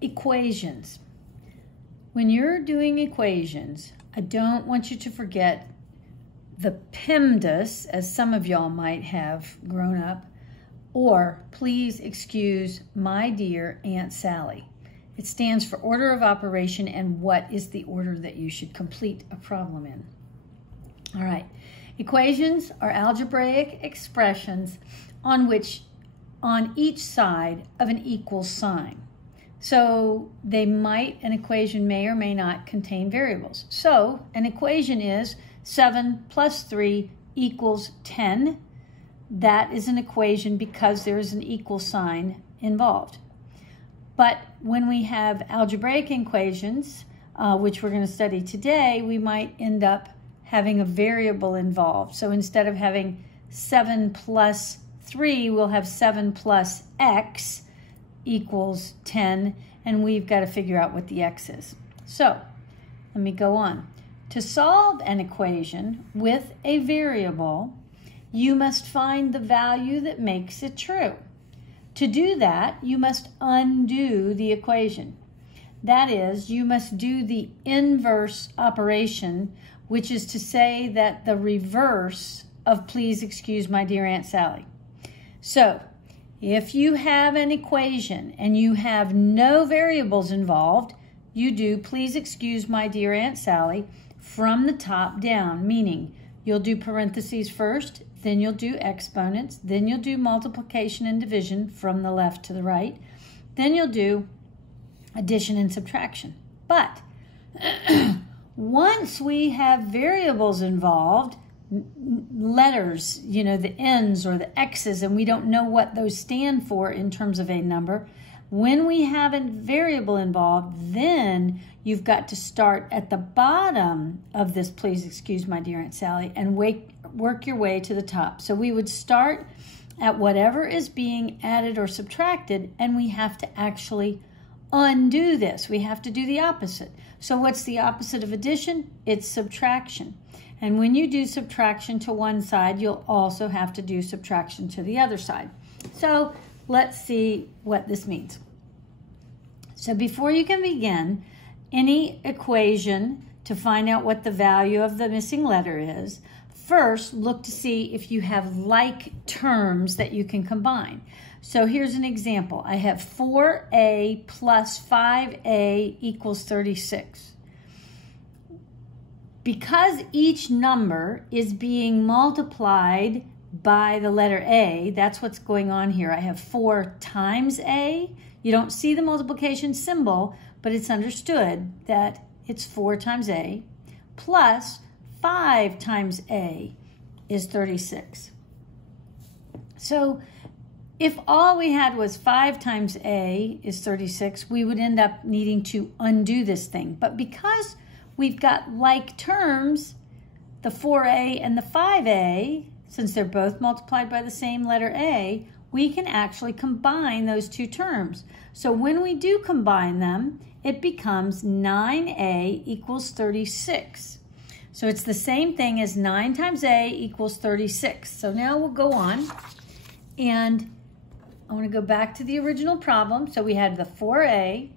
Equations. When you're doing equations, I don't want you to forget the PEMDAS, as some of y'all might have grown up, or please excuse my dear Aunt Sally. It stands for order of operation and what is the order that you should complete a problem in. All right, equations are algebraic expressions on each side of an equal sign. So an equation may or may not contain variables. So an equation is 7 plus 3 equals 10. That is an equation because there is an equal sign involved. But when we have algebraic equations, which we're going to study today, we might end up having a variable involved. So instead of having 7 plus 3, we'll have 7 plus x equals 10, and we've got to figure out what the x is. So let me go on. To solve an equation with a variable, you must find the value that makes it true. To do that, you must undo the equation. That is, you must do the inverse operation, which is to say that the reverse of please excuse my dear Aunt Sally. So, if you have an equation and you have no variables involved, you do please excuse my dear Aunt Sally from the top down, meaning you'll do parentheses first, then you'll do exponents, then you'll do multiplication and division from the left to the right, then you'll do addition and subtraction. But once we have variables involved, letters, you know, the N's or the X's, and we don't know what those stand for in terms of a number, when we have a variable involved, then you've got to start at the bottom of this please excuse my dear Aunt Sally and work your way to the top. So we would start at whatever is being added or subtracted, and we have to actually undo this. We have to do the opposite. So what's the opposite of addition? It's subtraction. And when you do subtraction to one side, you'll also have to do subtraction to the other side. So let's see what this means. So before you can begin any equation to find out what the value of the missing letter is, first look to see if you have like terms that you can combine. So here's an example. I have 4a plus 5a equals 36. Because each number is being multiplied by the letter A, that's what's going on here. I have 4 times A. You don't see the multiplication symbol, but it's understood that it's 4 times A plus 5 times A is 36. So if all we had was 5 times A is 36, we would end up needing to undo this thing. But because we've got like terms, the 4a and the 5a, since they're both multiplied by the same letter A, we can actually combine those two terms. So when we do combine them, it becomes 9a equals 36. So it's the same thing as 9 times a equals 36. So now we'll go on, and I want to go back to the original problem. So we had the 4a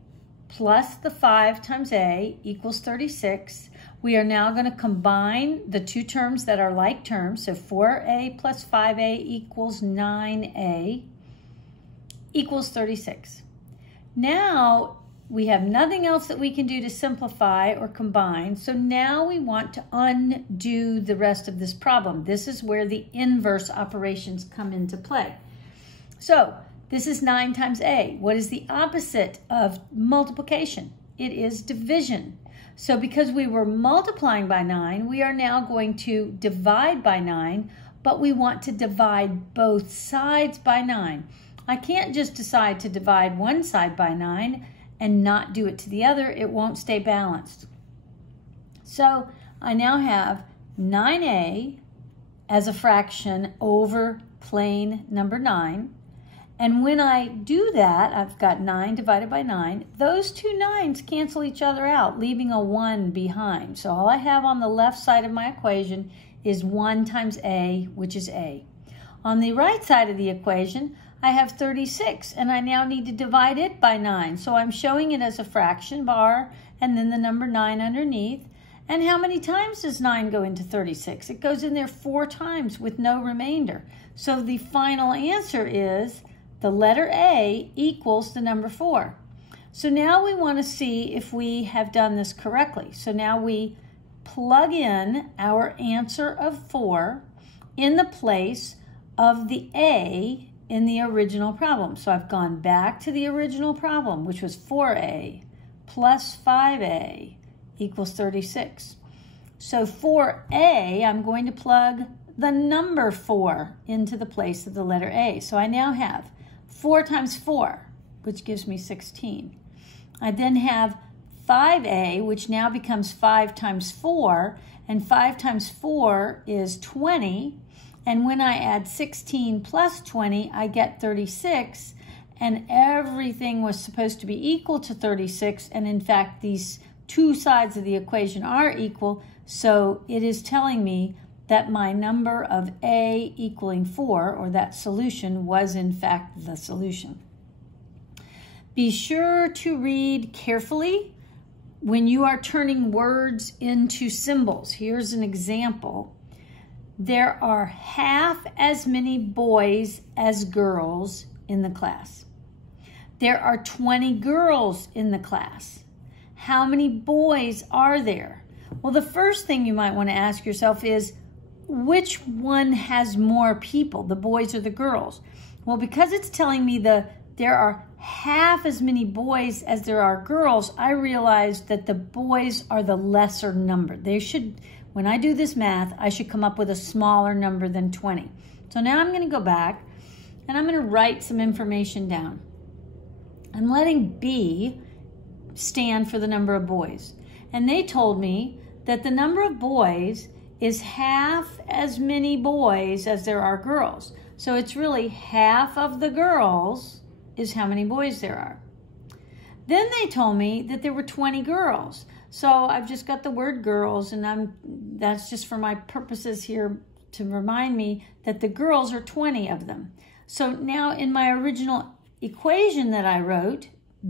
plus the 5 times a equals 36. We are now going to combine the two terms that are like terms. So 4a plus 5a equals 9a equals 36. Now we have nothing else that we can do to simplify or combine. So now we want to undo the rest of this problem. This is where the inverse operations come into play. So this is 9 times a. What is the opposite of multiplication? It is division. So because we were multiplying by 9, we are now going to divide by 9, but we want to divide both sides by 9. I can't just decide to divide one side by 9 and not do it to the other. It won't stay balanced. So I now have 9a as a fraction over plain number 9. And when I do that, I've got 9 divided by 9. Those two 9s cancel each other out, leaving a 1 behind. So all I have on the left side of my equation is 1 times a, which is a. On the right side of the equation, I have 36, and I now need to divide it by 9. So I'm showing it as a fraction bar, and then the number 9 underneath. And how many times does 9 go into 36? It goes in there 4 times with no remainder. So the final answer is the letter A equals the number 4. So now we want to see if we have done this correctly. So now we plug in our answer of 4 in the place of the A in the original problem. So I've gone back to the original problem, which was 4A plus 5A equals 36. So for A, I'm going to plug the number 4 into the place of the letter A. So I now have 4 times 4, which gives me 16. I then have 5A, which now becomes 5 times 4, and 5 times 4 is 20. And when I add 16 plus 20, I get 36, and everything was supposed to be equal to 36, and in fact, these two sides of the equation are equal, so it is telling me that my number of A equaling 4, or that solution, was in fact the solution. Be sure to read carefully when you are turning words into symbols. Here's an example. There are half as many boys as girls in the class. There are 20 girls in the class. How many boys are there? Well, the first thing you might want to ask yourself is, which one has more people, the boys or the girls? Well, because it's telling me there are half as many boys as there are girls, I realized that the boys are the lesser number. They should, when I do this math, I should come up with a smaller number than 20. So now I'm going to go back and I'm going to write some information down. I'm letting B stand for the number of boys. And they told me that the number of boys is half as many boys as there are girls. So it's really half of the girls is how many boys there are. Then they told me that there were 20 girls. So I've just got the word girls, and that's just for my purposes here to remind me that the girls are 20 of them. So now in my original equation that I wrote,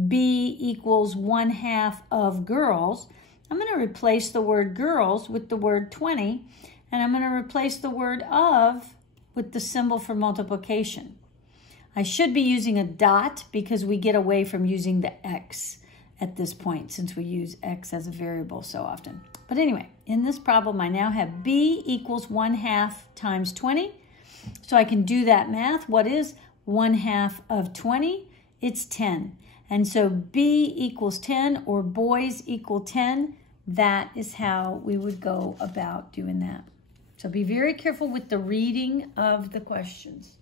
B equals 1/2 of girls, I'm going to replace the word girls with the word 20, and I'm going to replace the word of with the symbol for multiplication. I should be using a dot because we get away from using the X at this point since we use X as a variable so often. But anyway, in this problem, I now have B equals 1/2 times 20. So I can do that math. What is 1/2 of 20? It's 10. And so B equals 10, or boys equal 10. That is how we would go about doing that. So be very careful with the reading of the questions.